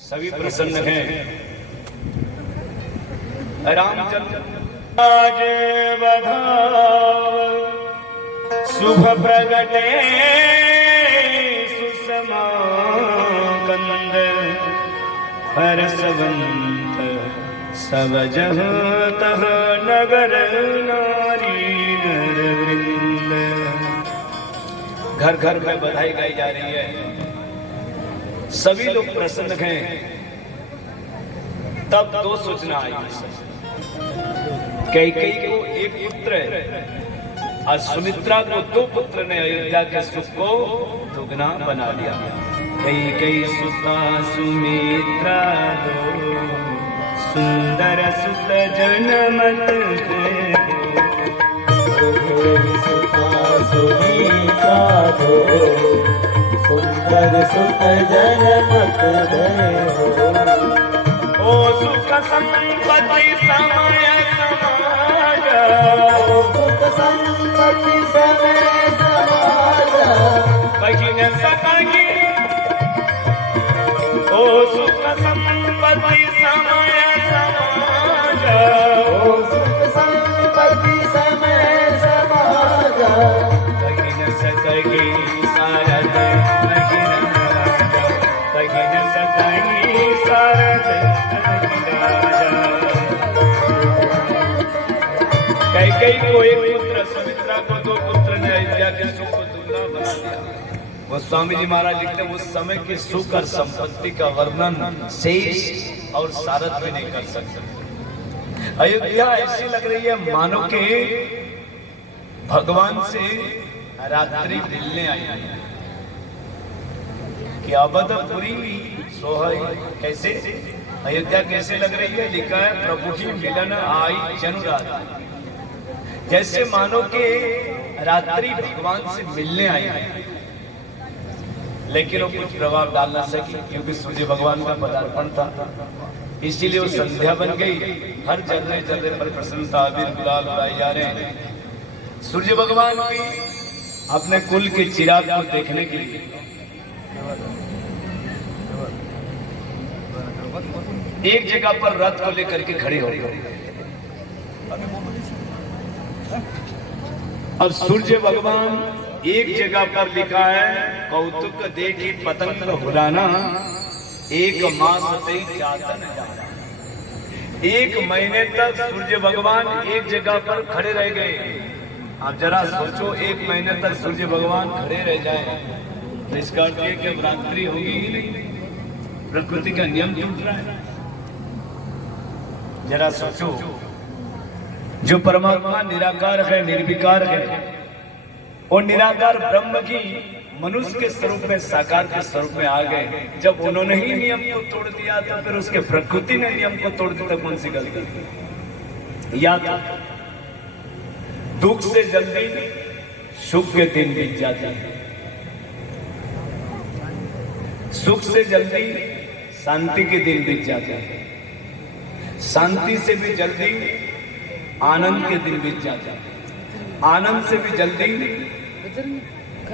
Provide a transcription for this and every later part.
सभी प्रसन्न हैं। रामचंद्र आज बधाव शुभ प्रगटे सुषमा कंद हरसवंत सब जह तह नगर नारी नर वृंद। घर घर में बधाई गाई जा रही है, सभी लोग प्रसन्न हैं। तब दो सूचना आई, कैकेयी को एक पुत्र है और सुमित्रा को दो पुत्र ने अयोध्या के सुख को दुगना बना दिया। कैकेयी सुता सुमित्रा दो सुंदर सुत जनमत सुता सुमित्रा दो सुंदर सुत जनमत ओ सुख संपत्ति समय समाज, सुख संपत्ति समय समाज बहिन सतगी। ओ सुख संपत्ति समय समाज, ओ सुख संपत्ति समय समाज बहिन सतगी सारद बहिन राजा, बहिन सतगी सारद कैकेयी को एक पुत्र, सुमित्रा को दो पुत्र ने अयोध्या के सुख को दुगना बना दिया। वो स्वामी जी महाराज लिखते हैं, उस समय के सुख और संपत्ति का वर्णन शेष और सारद भी नहीं कर सकते। अयोध्या ऐसी लग रही है मानो के भगवान से रात्रि मिलने आई है कि अवधपुरी सोहई। कैसे अयोध्या कैसे लग रही है? लिखा है प्रभु की मिलन आई जनुरात, जैसे मानो के रात्रि भगवान से मिलने आई है। लेकिन वो कुछ प्रभाव डाल ना सकी क्योंकि सूर्य भगवान का पदार्पण था, इसीलिए वो संध्या बन गई। हर जगह जगह पर प्रसन्नता अबीर गुलाल उड़ाए जा रहे हैं। सूर्य भगवान भी अपने कुल के चिराग को देखने के लिए एक जगह पर रथ को लेकर के खड़े हो गए। अब सूर्य भगवान एक जगह पर लिखा है, कौतुक देखी पतंग हुलाना एक मास ते जातन जाना। एक महीने तक सूर्य भगवान एक जगह पर खड़े रह गए। आप जरा सोचो, एक महीने तक सूर्य भगवान खड़े रह जाए तो इसका अर्थ है कि रात्रि होगी ही नहीं, प्रकृति का नियम टूट रहा है। जरा सोचो, जो परमात्मा निराकार है, निर्विकार है, और निराकार ब्रह्म की मनुष्य के स्वरूप में, साकार के स्वरूप में आ गए। जब उन्होंने ही नियम को तोड़ दिया तो फिर उसके प्रकृति ने नियम को तोड़ दिया, कौन सी गलती? याद दुख से जल्दी सुख के दिन बीत जाते हैं, सुख से जल्दी शांति के दिन बीत जाते हैं, शांति से भी जल्दी आनंद के दिन बीत जाते हैं, आनंद से भी जल्दी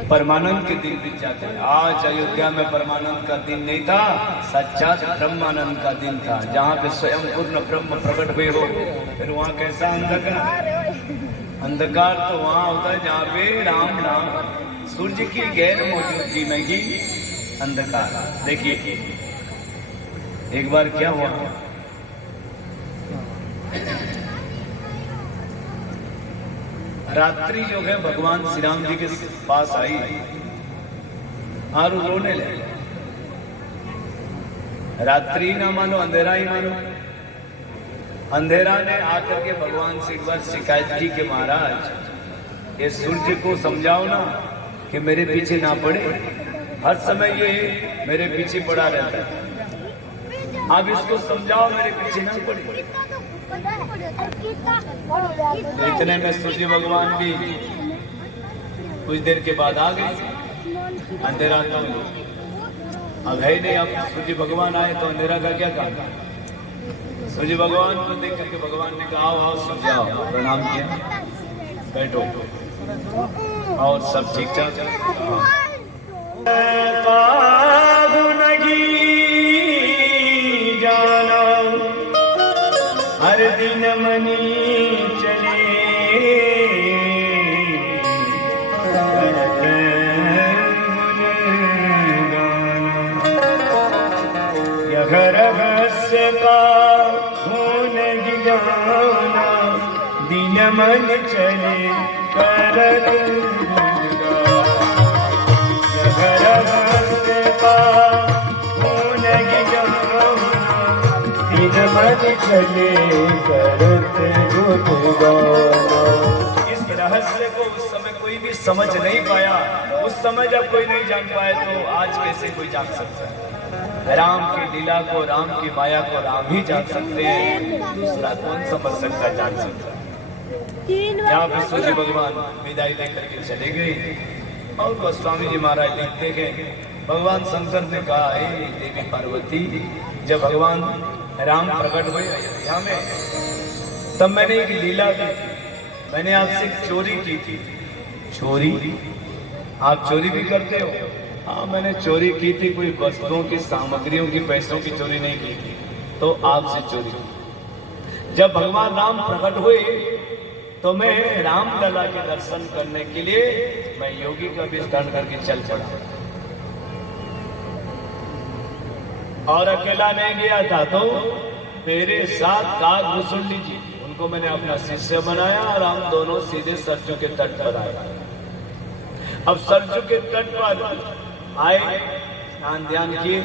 परमानंद के दिन बीत जाते हैं। आज अयोध्या में परमानंद का दिन नहीं था, सच्चा ब्रह्मानंद का दिन था, जहाँ पे स्वयं पूर्ण ब्रह्म प्रकट हुए हो। फिर वहाँ कैसा अंधकार? अंधकार तो वहाँ होता है जहाँ पे राम नाम, सूर्य की गैर मौजूदगी में ही अंधकार। देखिए एक बार क्या हुआ, रात्रि जो है भगवान श्री राम जी के पास आई और रोने लगे। रात्रि ना मानो, अंधेरा ही मानो। अंधेरा ने आकर के भगवान से एक बार शिकायत की कि महाराज, ये सूर्य को समझाओ ना कि मेरे पीछे ना पड़े, हर समय ये मेरे पीछे पड़ा रहता है। आप इसको समझाओ मेरे पीछे ना पड़े। इतने में सूर्य भगवान भी कुछ देर के बाद आ गए। अंधेरा तो अब है नहीं, अब सूर्य भगवान आए तो अंधेरा का क्या काम? सूर्य भगवान को देख करके भगवान ने कहा, आओ आओ सूर्य आओ, प्रणाम किया, बैठो और सब ठीक ठाक। दिन मनी चले यह रहस्य का भूल जाना दिन मन चले करत यह रहस्य का भूल जाना दिन मन चले करत गुणगाना। इस रहस्य को उस समय कोई भी समझ नहीं पाया, उस समय जब कोई नहीं जान पाए तो आज कैसे कोई जान सकता है। राम की लीला को, राम की माया को राम ही जान सकते हैं, दूसरा कौन समझ सकता, जान सकता है। यहाँ पे सूर्य भगवान विदाई देकर के चले गए और गोस्वामी जी महाराज लिखते हैं भगवान शंकर ने कहा, हे देवी पार्वती, जब भगवान राम प्रकट हुए अयोध्या में तब मैंने एक लीला की थी, मैंने आपसे चोरी की थी। चोरी? आप चोरी भी करते हो? हाँ, मैंने चोरी की थी, कोई वस्तुओं की, सामग्रियों की, पैसों की चोरी नहीं की थी, तो आपसे चोरी की। जब भगवान राम प्रकट हुए तो मैं राम लला के दर्शन करने के लिए मैं योगी का वेश धारण करके चल पड़ा और अकेला नहीं गया था, तो मेरे साथ काकभूषुंडी जी, उनको मैंने अपना शिष्य बनाया और हम दोनों सीधे सरजू के तट पर आए। अब सरजू के तट पर आए, स्नान ध्यान किए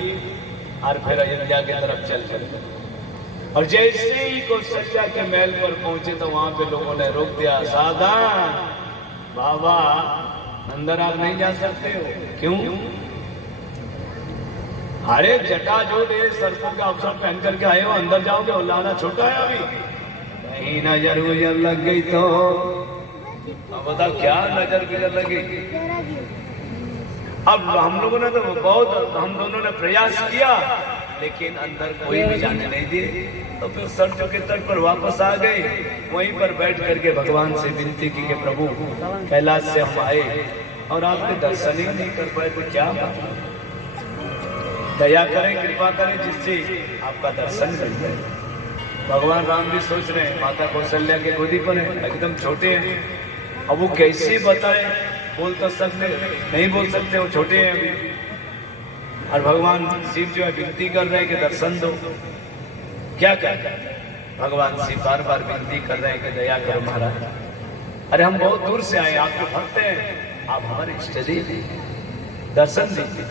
और फिर अयोध्या की तरफ चल चले। और जैसे ही कौशल्या के महल पर पहुंचे तो वहां पे लोगों ने रोक दिया, सावधान बाबा, अंदर आप नहीं जा सकते हो। क्यों? अरे जटाजूट सर्पों का अवसर पहन करके आए हो, अंदर जाओगे, उल्लाना छोटा है अभी, कहीं नजर गुजर लग गई तो बताओ क्या नजर गुजर लगी। अब हम लोगों ने तो बहुत, हम दोनों ने प्रयास किया लेकिन अंदर कोई भी जाने नहीं दिए, तो फिर सरजू के तट पर वापस आ गए। वहीं पर बैठ करके भगवान से विनती की कि प्रभु कैलाश से हम आए और आपके दर्शन ही नहीं कर पाए, तो क्या दया करें, कृपा करें जिससे आपका दर्शन मिल जाए। भगवान राम भी सोच रहे हैं, माता कौशल्या के गोदी पर है, एकदम छोटे हैं, अब वो कैसे बताए, बोल तो सकते नहीं, बोल सकते, वो छोटे हैं अभी। और भगवान शिव जो है विनती कर रहे हैं कि दर्शन दो। क्या कहते हैं भगवान शिव, बार बार विनती कर रहे हैं कि दया करो महाराज, अरे हम बहुत दूर से आए, आपके भक्त हैं, आप हमारे इष्ट देव, दर्शन दीजिए।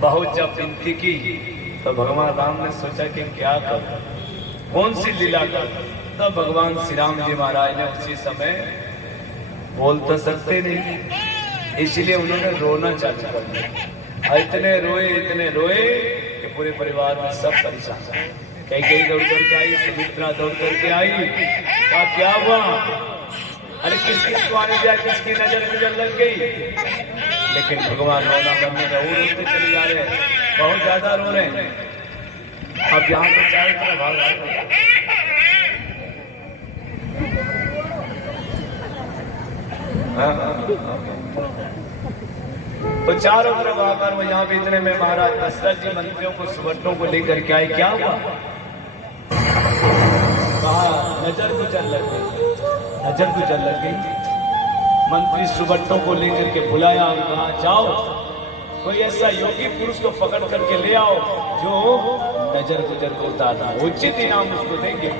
बहुत जब विनती की तो भगवान राम ने सोचा कि क्या कर, कौन सी लीला कर। तब भगवान श्री राम जी महाराज ने उसी समय, बोल तो सकते नहीं, इसलिए उन्होंने रोना चालू कर दिया। इतने रोए कि पूरे परिवार में सब परेशान। कई दौड़ करके आई, सुमित्रा दौड़ करके आई, कहा क्या हुआ, अरे किस को आने जाए, किसकी नजर गुजर लग गई। लेकिन भगवान रोना बंद में वो रोते चले जा रहे हैं, बहुत ज्यादा रो रहे हैं। अब यहाँ पे चारों तरफ भाग रहे हैं, तो चारों तरफ आकर वो यहाँ पे इतने में महाराज दशरथ जी मंत्रियों को, सुवर्णों को लेकर के आए। क्या हुआ? कहा नजर गुजर लग गई, नजर गुजर लग गई। मंत्री सुबट्टों को लेकर के बुलाया और कहा जाओ कोई ऐसा योगी पुरुष को पकड़ करके ले आओ जो नजर गुजर को उतारना, उचित इनाम उसको देंगे।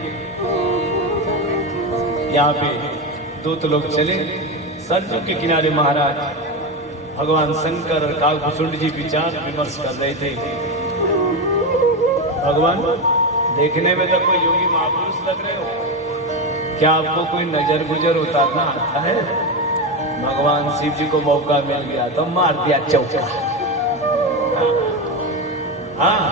यहाँ पे दूत लोग चले, सरजू के किनारे महाराज भगवान शंकर और काकभूषुंडी जी विचार विमर्श कर रहे थे। भगवान देखने में तो कोई योगी महापुरुष लग रहे हो, क्या आपको कोई नजर गुजर उतारना आता है? भगवान शिव जी को मौका मिल गया तो मार दिया चौका। हाँ,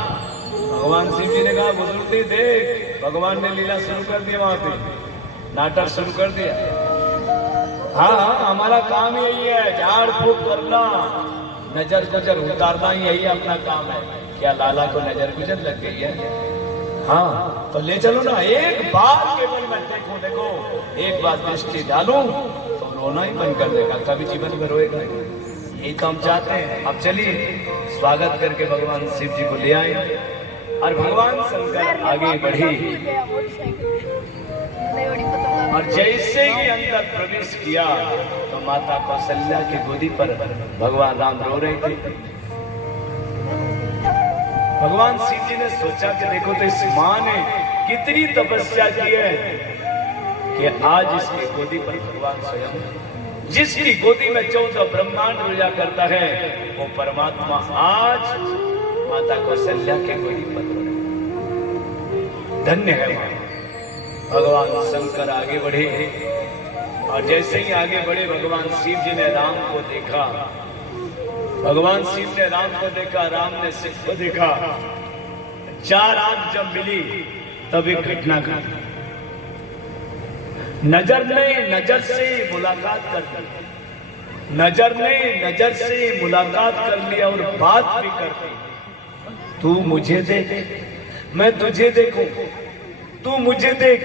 भगवान शिव जी ने कहा बुजुर्ग देख, भगवान ने लीला शुरू कर दिया, वहां पे नाटक शुरू कर दिया। हाँ, हमारा काम यही है, झाड़ फूक करना, नजर गुजर उतारना ही यही अपना काम है। क्या लाला को नजर गुजर लग गई है? हाँ, तो ले चलो ना, एक बार केवल मैं देखो, एक बार दृष्टि डालूं तो रोना ही बंद कर देगा, कभी जीवन में रोएगा नहीं। यही तो हम चाहते हैं। अब चलिए स्वागत करके भगवान शिव जी को ले आए और भगवान शंकर आगे बढ़े और जैसे ही अंदर प्रवेश किया तो माता कौशल्या की गोदी पर भगवान राम रो रहे थे। भगवान शिव जी ने सोचा कि देखो तो इस मां ने कितनी तपस्या की है कि आज इसकी गोदी पर भगवान स्वयं, जिसकी गोदी में 14 ब्रह्मांड रोया करता है, वो परमात्मा आज माता कौशल्या के गोदी पर रो रहे। धन्य है मां। भगवान शंकर आगे बढ़े और जैसे ही आगे बढ़े भगवान शिव जी ने राम को देखा। भगवान शिव ने राम को देखा, राम ने शिव को देखा। 4 आंख जब मिली तब एक घटना घटी। नजर ने नजर से मुलाकात कर ली, नजर ने नजर से मुलाकात कर लिया और बात भी कर दी। तू मुझे देख, मैं तुझे देखूं, तू मुझे देख,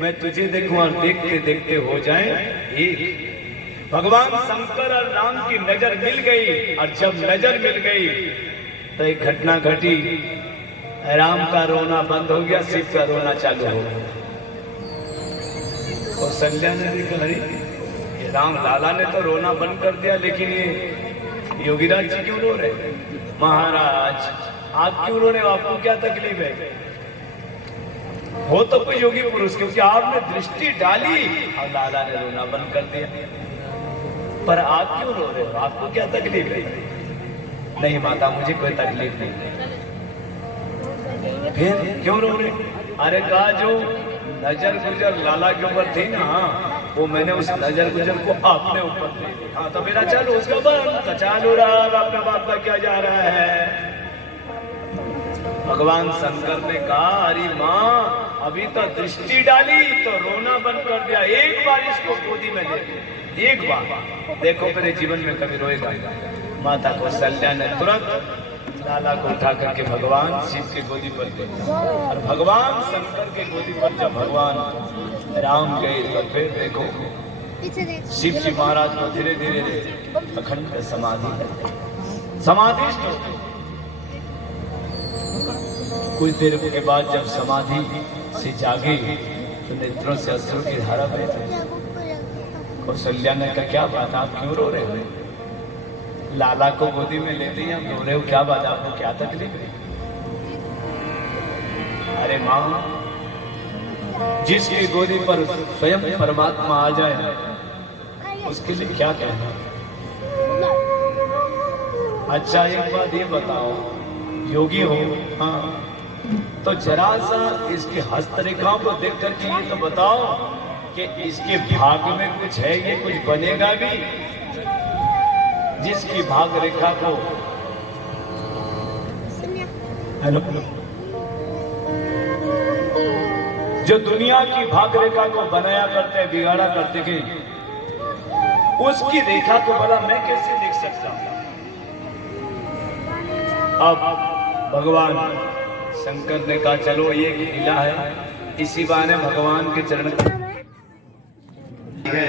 मैं तुझे देखूं और देखते देखते हो जाए एक। भगवान शंकर और राम की नजर मिल गई और जब नजर मिल गई तो एक घटना घटी। राम का रोना बंद हो गया, शिव का रोना चालू हो गया। कौशल्या ने देखा, अरे ये राम लाला ने तो रोना बंद कर दिया, लेकिन ये योगीराज जी क्यों रो रहे? महाराज आप क्यों रो रहे हो? आपको क्या तकलीफ है? हो तो कोई योगी पुरुष, क्योंकि आपने दृष्टि डाली और लाला ने रोना बंद कर दिया। पर आप क्यों रो रहे हो? आपको क्या तकलीफ है? नहीं माता, मुझे कोई तकलीफ नहीं। फिर क्यों रो रहे? अरे कहा जो नजर गुजर लाला के ऊपर थी ना, वो मैंने उस नजर गुजर को अपने ऊपर दे दी। हाँ तो मेरा चालू उसका बंद चालू रहा। अपने बाप का क्या जा रहा है? भगवान शंकर ने कहा, अरे माँ अभी तो दृष्टि डाली तो रोना बंद कर दिया। एक बार इसको गोदी में ले ली, एक बार देखो, फिर जीवन में कभी रोएगा। माता कौशल्या ने तुरंत लाला को उठा करके भगवान शिव की गोदी पर दे और भगवान शंकर के गोदी पर जब भगवान राम गए तो फिर देखो शिव जी महाराज को धीरे धीरे अखंड समाधिष्ट हो। कुछ देर के बाद जब समाधि से जागे तो नेत्रों से अश्रु की धारा बहती। कौशल्या ने कहा, क्या बात, आप क्यों रो रहे हो? लाला को गोदी में लेते ही हम रो रहे हो, क्या बात, आपको क्या तकलीफ है? अरे माँ, जिसकी गोदी पर स्वयं परमात्मा आ जाए उसके लिए क्या कहना। अच्छा एक बात ये बताओ, योगी हो हाँ, तो जरा सा इसकी हस्तरेखाओं को देख करके ये तो बताओ कि इसके भाग में कुछ है, ये कुछ बनेगा भी? जिसकी भाग रेखा को हेलो जो दुनिया की भाग रेखा को बनाया करते बिगाड़ा करते थे, उसकी रेखा को भला मैं कैसे देख सकता हूं? अब भगवान शंकर ने कहा, चलो ये लीला है, इसी बहाने भगवान के चरण है।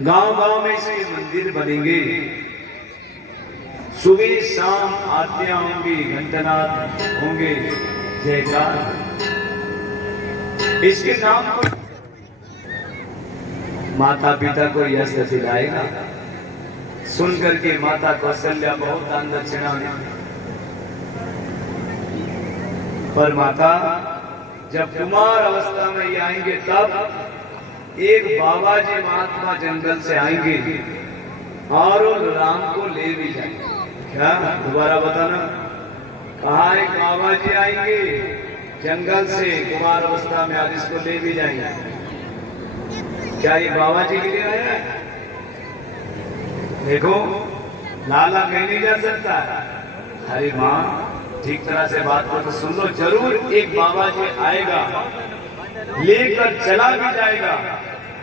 गांव-गांव में इसके मंदिर बनेंगे, सुबह शाम आरतियां होंगी, घंटनाद होंगे, जयकार। इसके नाम पर माता पिता को यश दिलाएगा। सुन करके माता कौशल्या बहुत दान दक्षिणा पर माता जब कुमार अवस्था में ये आएंगे तब एक बाबा जी महात्मा जंगल से आएंगे और राम को ले भी जाएंगे। क्या दोबारा बताना? कहा एक बाबा जी आएंगे जंगल से कुमार अवस्था में, आज इसको ले भी जाएंगे। क्या ये बाबा जी के लिए आया है? देखो लाला कहीं नहीं जा सकता। अरे माँ ठीक तरह से बात को तो सुन लो, जरूर एक बाबा जी आएगा, लेकर चला भी जाएगा,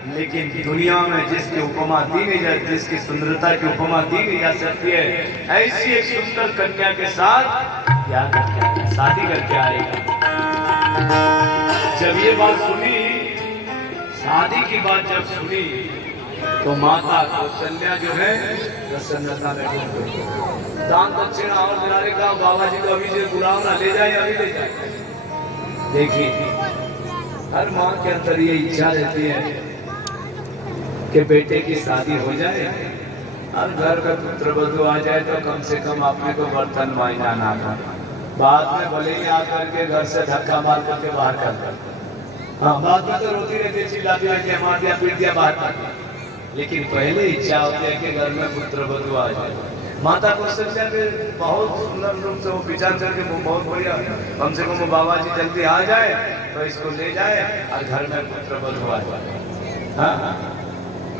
लेकिन दुनिया में जिसकी उपमा दी गई है, जिसकी सुंदरता की उपमा दी गई जा सकती है, ऐसी एक सुंदर कन्या के साथ क्या करके शादी करके आएगा। जब ये बात सुनी, शादी की बात जब सुनी तो माता कौशल्या जो है प्रसन्नता में डूब गई। दान दक्षिणा और दिलाने का बाबा जी को अभी जो बुलाओ ना, ले जाए अभी ले जाए। देखिए हर माँ के अंदर ये इच्छा रहती है कि बेटे की शादी हो जाए और घर का पुत्र वधू आ जाए तो कम से कम अपने को बर्तन मायना ना कर, बाद में भले ही आकर के घर से धक्का मार करके बाहर कर दे। हाँ, बाद में तो रोती रहती, चिल्लाती रहती है, मार दिया पीट दिया बाहर कर दिया। लेकिन पहले इच्छा होती है कि घर में पुत्र वधू आ जाए। माता कौशल्या के बहुत सुंदर रूप से वो विचार करके वो बहुत बढ़िया, कम से कम वो बाबा जी जल्दी आ जाए तो इसको ले जाए और घर में पुत्र वधू आ जाए। हाँ,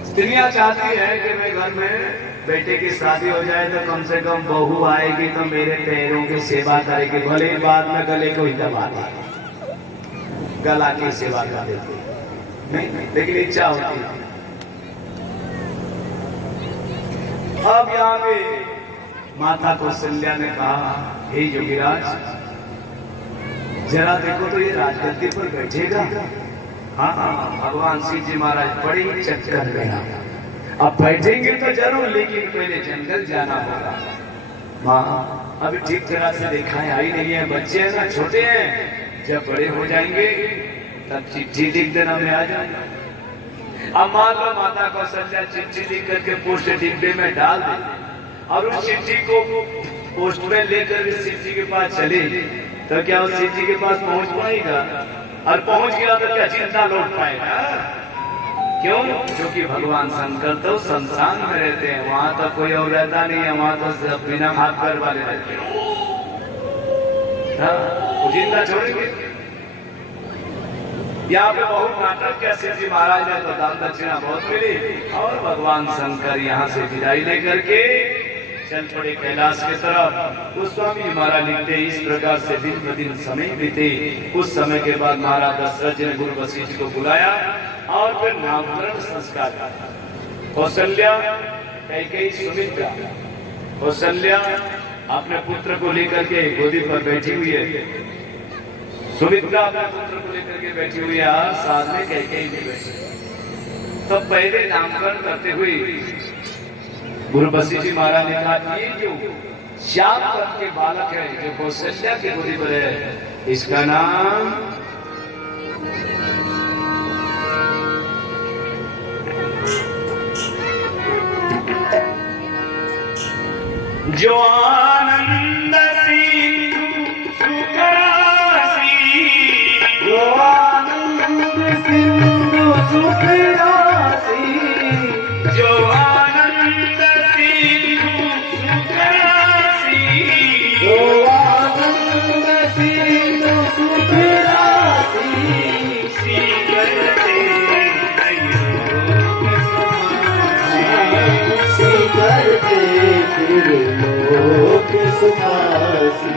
स्त्रियां चाहती है कि मैं घर में बेटे की शादी हो जाए तो कम से कम बहू आएगी तो मेरे पैरों की सेवा करेगी, भले ही बाद में गले को ही दबा दे, गला की सेवा कर देती नहीं, लेकिन इच्छा होती है। अब यहाँ पे माता कौशल्या ने कहा, हे योगीराज जरा देखो तो ये राजगद्दी पर बैठेगा। हाँ हाँ, भगवान शिव जी महाराज बड़े ही चक्कर गया, अब बैठेंगे तो जरूर, लेकिन पहले जंगल जाना होगा। माँ अभी ठीक तरह से देखा है आई नहीं है, बच्चे हैं ना, छोटे हैं, जब बड़े हो जाएंगे तब चिट्ठी लिख देना, मैं आ जाऊंगा। अब मान लो माता कौशल्या चिट्ठी लिख करके पोस्ट डिब्बे में डाल दे और उस चिट्ठी को पोस्ट में लेकर शिव जी के पास चले तो क्या वो शिव जी के पास पहुंच पाएगा? और पहुंच गया तो क्या जिंदा लौट पाएगा? क्यों? क्योंकि भगवान शंकर तो संसार में रहते हैं, वहां तो कोई और रहता नहीं है, वहां तो बिना हाथ पैर वाले रहते हैं। हाँ, जिंदा छोड़ेंगे। यहाँ पे बहुत नाटक किया शिव जी महाराज ने, तो दान दक्षिणा बहुत मिली और भगवान शंकर यहाँ से विदाई लेकर के चल पड़े कैलाश की तरफ। गोस्वामी जी महाराज लिखते इस प्रकार से दिन ब दिन समय बीते। कुछ समय के बाद महाराज दशरथ जी ने गुरु वशिष्ठ को बुलाया और फिर नामकरण संस्कार किया। कौशल्या कैकेयी सुमित्रा, कौशल्या अपने पुत्र को लेकर के गोदी पर बैठी हुई है, सुमित्रा अपने पुत्र को लेकर के बैठी हुई है, साथ में कैकेयी भी बैठी। तो पहले नामकरण करते हुए गुरु वशिष्ठ जी महाराज ने कहा, ये जो श्याम रंग के बालक है जो कौशल्या की गोदी पर है, इसका नाम जो आनंद सिंधु सुखरासी, जो आनंद सिंधु सुखरासी, जो आनंद सिंधु सुखरासी, जो आनंद सिंधु सुखरासी, श्रीकर लोक सुखासी,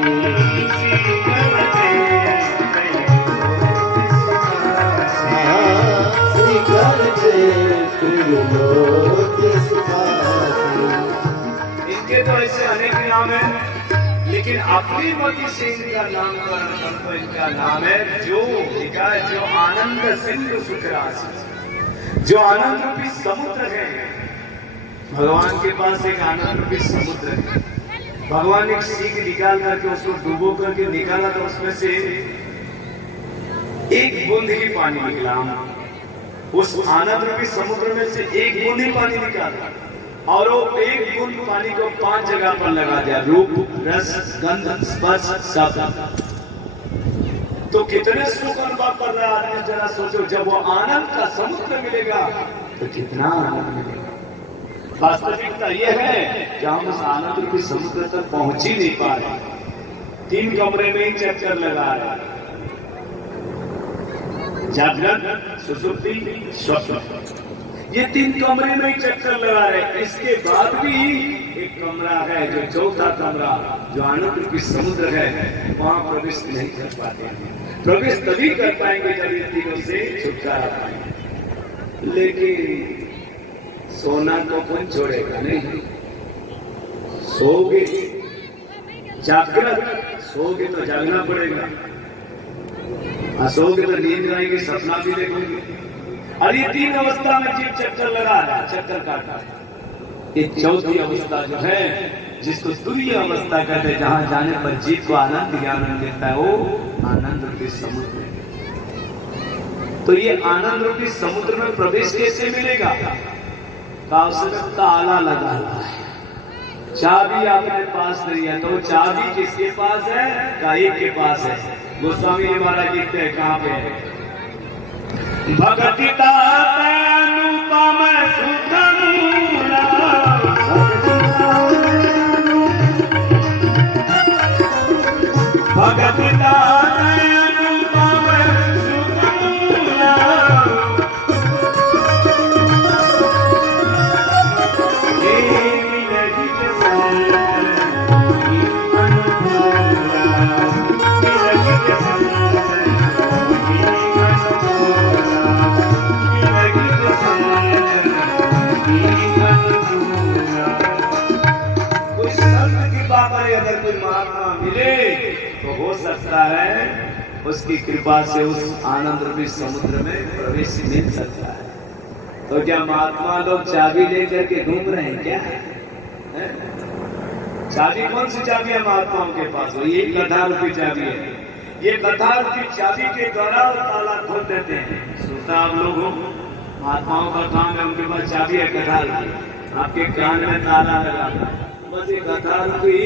इनके तो ऐसे अनेक नाम है, लेकिन अपनी मति से इनका नामकरण तो इनका नाम है जो लिखा है, जो आनंद सिंधु सुखरासी, जो आनंद रूपी समुद्र है। भगवान के पास एक आनंद रूपी समुद्र है। भगवान एक सीख निकाल करके उसको डूबो करके निकाला तो उसमें से एक बूंद ही पानी निकला। उस आनंद रूपी समुद्र में से एक बूंद ही पानी निकाला और वो एक बूंद पानी को 5 जगह पर लगा दिया, रूप रस गंध स्पर्श शब्द। तो कितने सुख अनुभव कर रहा है आदमी, जरा सोचो, जब वो आनंद का समुद्र मिलेगा तो कितना आनंद मिलेगा। वास्तविकता यह है कि हम उस आनंद के समुद्र तक पहुंच ही नहीं पा रहे, 3 कमरे में ही चक्कर लगा रहे, जागृत सुषुप्ति स्वप्न, ये 3 कमरे में ही चक्कर लगा रहे। इसके बाद भी एक कमरा है जो चौथा कमरा जो आनंद की समुद्र है, वहां प्रवेश नहीं कर पाते। प्रवेश तभी कर पाएंगे जब इन तीनों से छुटकारा पाएंगे। लेकिन सोना को कौन छोड़ेगा? नहीं, सोओगे जागृत, सोओगे तो जागना पड़ेगा, सोओगे तो नींद आएगी, सपना भी देखोगे। और ये 3 अवस्था में जीव चक्कर लगा रहा है, चक्कर काट रहा है। ये चौथी अवस्था जो है, जिसको तुरीय अवस्था कहते हैं, जहां जाने पर जीव को आनंद ही आनंद मिलता है, वो आनंद रूपी समुद्र है। तो ये आनंद रूपी समुद्र में प्रवेश कैसे मिलेगा? का उसमें ताला लगा हुआ है, चाबी आपके पास नहीं है। तो चाबी किसके पास है? का एक के पास है। गोस्वामी जी महाराज लिखते हैं, कहां पे है? भगति अनुपम सुख मूला, भगति अनुपम सुख मूला, अगर कोई महात्मा मिले तो हो सकता है उसकी कृपा से उस आनंद रूपी समुद्र में प्रवेश मिल सकता है। तो क्या महात्मा लोग चाबी लेकर के घूम रहे हैं क्या? है? चाबी कौन सी चाबी है महात्माओं के पास? वो ये कथा रूपी चाबी है। ये कथा रूपी चाबी के द्वारा वो ताला खोल देते हैं। सुनता आप लोग हो, महात्माओं का काम है, उनके पास चाबी है कथा रूपी, आपके कान में ताला लगा, बस ये कथा रूपी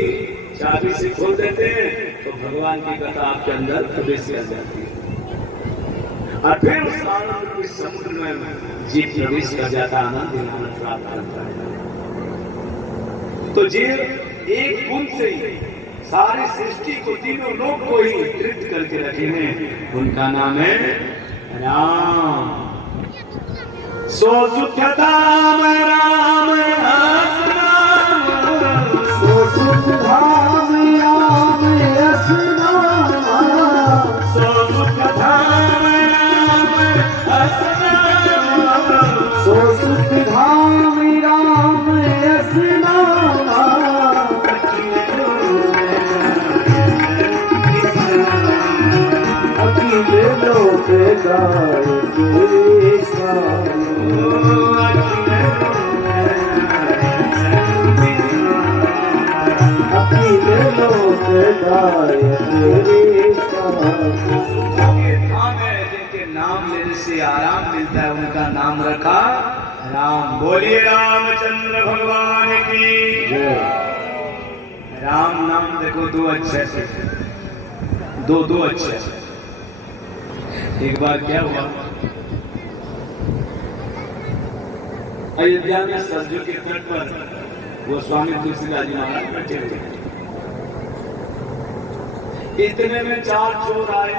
चाबी से खोल देते हैं तो भगवान की कथा आपके अंदर प्रवेश कर जाती है। और फिर उस आनंद रूपी समुद्र में जीव प्रवेश कर जाता, आनंद प्राप्त करता है। तो जीव एक बूंद से ही सारी सृष्टि को, तीनों लोक को ही तृप्त करके रखे हैं। उनका नाम है राम। सो सुख धाम राम, सो सुख धाम राम असनाम, सो सुख धाम राम असनाम, सो सुख धाम राम असनाम, अखिल लोक गाय जिनके नाम लेने से आराम मिलता है, उनका नाम रखा राम। बोलिए रामचंद्र भगवान की। राम नाम देखो दो अच्छे से, दो अच्छे से। एक बार क्या हुआ, अयोध्या में सरजू के तट पर वो स्वामी तुलसीदास जी महाराज बैठे हुए। इतने में 4 चोर आए,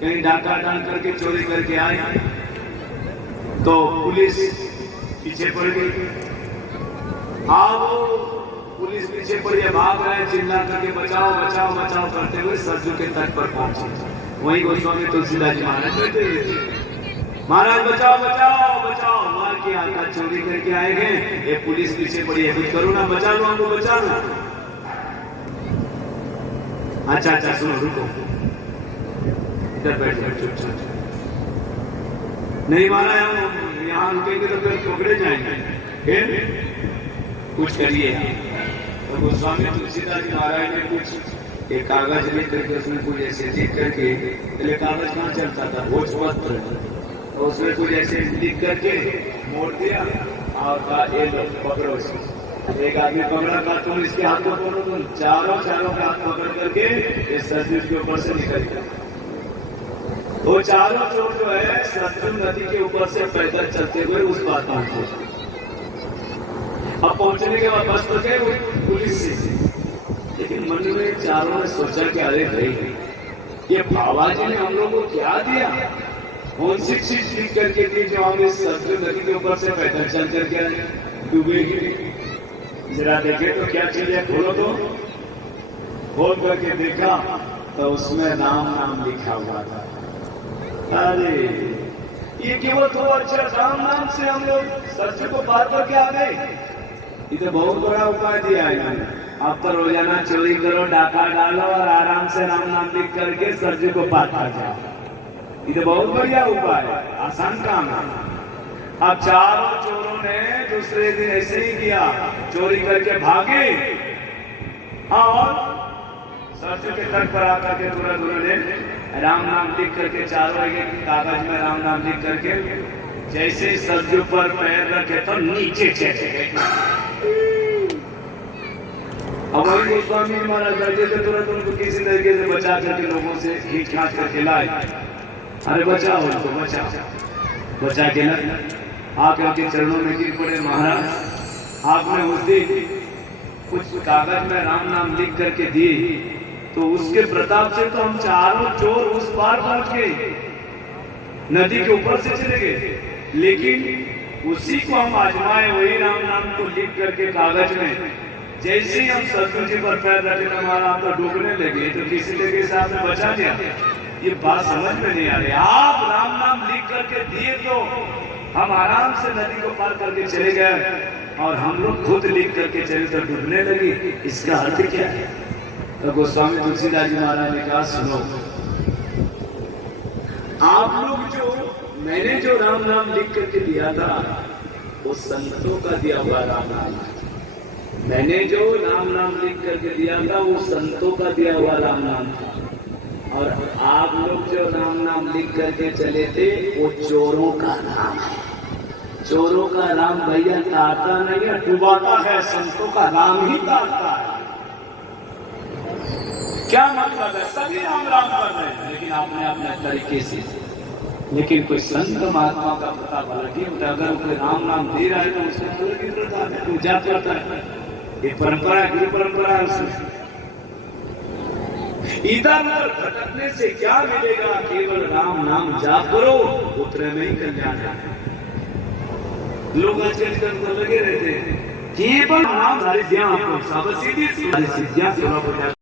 कहीं डाका डाल करके चोरी करके आए, तो पुलिस पीछे पड़ गई। अब पुलिस पीछे पड़ी है, भाग रहे, चिल्ला करके बचाओ बचाओ बचाओ करते हुए सरजू के तट पर पहुंचे। वहीं गोस्वामी तुलसीदास जी महाराज बैठे हुए थे। महाराज बचाओ बचाओ बचाओ, मार के आका चोरी करके आए गए, ये पुलिस पीछे पड़ी है, कुछ करो ना, बचा लो हमको, बचा लो। अच्छा सुनो, रुको, इधर बैठ जाओ चुपचाप। नहीं मारा, हम यहाँ रुकेंगे तो फिर पकड़े जाएंगे, फिर कुछ करिए। तो गोस्वामी तुलसीदास जी महाराज ने कुछ एक कागज लिख करके उसमें कुछ ऐसे लिख करके, पहले कागज कहाँ चलता था, भोजपत्र, तो उसमें कुछ ऐसे लिख करके मोड़ दिया और कहा ये लो पकड़ो इसको। एक आदमी पकड़ा, कहा तुम इसके हाथ को पकड़ो, तुम चारों के हाथ पकड़ करके इस सरजू के ऊपर से निकल गया। वो चारों चोर जो है सरजू नदी के ऊपर से पैदल चलते हुए उस बात पहुंचे। अब पहुंचने के बाद बस गए पुलिस से, लेकिन मन में चारों ने सोचा कि अरे भाई ये बाबा जी ने हम लोग को क्या दिया, कौन सी चीज लिख करके दी जो हम इस सरजू नदी के ऊपर से पैदल चल करके डूबेगी। जरा देखे तो क्या चीज है, खोलो तो। खोल करके देखा तो उसमें राम लिखा हुआ था। अरे ये केवल तो अच्छा राम से हम लोग सरजू को पार करके आ गए। ये तो बहुत बड़ा उपाय दिया है इन्होंने। आप तो रोजाना चोरी करो, डाका डालो और आराम से राम नाम लिख करके सरजू को पार कर जाओ। ये तो बहुत बढ़िया उपाय है, आसान काम है। अब चारों चोरों ने दूसरे दिन ऐसे ही किया, चोरी करके भागे और सरजू के तट पर आकर के तुरंत उन्होंने राम नाम लिख करके चारों एक कागज में राम नाम लिख करके जैसे ही सरजू पर पैर रखे तो नीचे चले गए। अब वही गोस्वामी महाराज लड़के थे, तुरंत उनको किसी तरीके से बचा करके लोगों से खींच खाच करके लाए। अरे बचाओ उनको, बचाओ। बचा के लाए, आकर के चरणों में गिर पड़े। महाराज आपने उस दिन कुछ कागज में राम नाम लिख करके दिए, तो उसके प्रताप से तो हम चारों चोर उस पार पहुंच गए, नदी के ऊपर से चले गए। लेकिन उसी को हम आजमाए, वही राम नाम को लिख करके कागज में, जैसे ही हम सरजू जी पर पैर रखे हमारा हम तो डूबने लगे, तो किसी तरीके से आपने बचा दिया। ये बात समझ में नहीं आ रही। आप राम नाम लिख करके दिए तो हम आराम से नदी को पार करके चले गए, और हम लोग खुद लिख करके चले तो डूबने लगे। इसका अर्थ क्या है? तो गोस्वामी तुलसीदास जी महाराज ने कहा, सुनो, आप लोग मैंने जो राम नाम लिख करके दिया था वो संतों का दिया हुआ राम नाम है। मैंने जो राम नाम लिख करके दिया था वो संतों का दिया हुआ राम नाम था, और आप लोग जो राम नाम लिख करके चले थे वो चोरों का नाम है। चोरों का राम भैया तारता नहीं है, डुबाता है। संतों का राम ही तारता है। क्या मतलब है? सभी राम राम कर रहे हैं, लेकिन आपने अपने तरीके से। लेकिन कोई संत महात्मा का प्रताप अलग ही होता है। अगर कोई राम नाम दे रहा है तो उसका अलग ही प्रताप है, पूजा करता है। ये परंपरा, गुरु परंपरा है। उसमें इधर उधर भटकने से क्या मिलेगा? केवल राम नाम जाप करो, उतरे में ही कल्याण है। लोग आजकल लगे रहते हैं, केवल नाम सारी सिद्धियां आपको, सारी सिद्धियां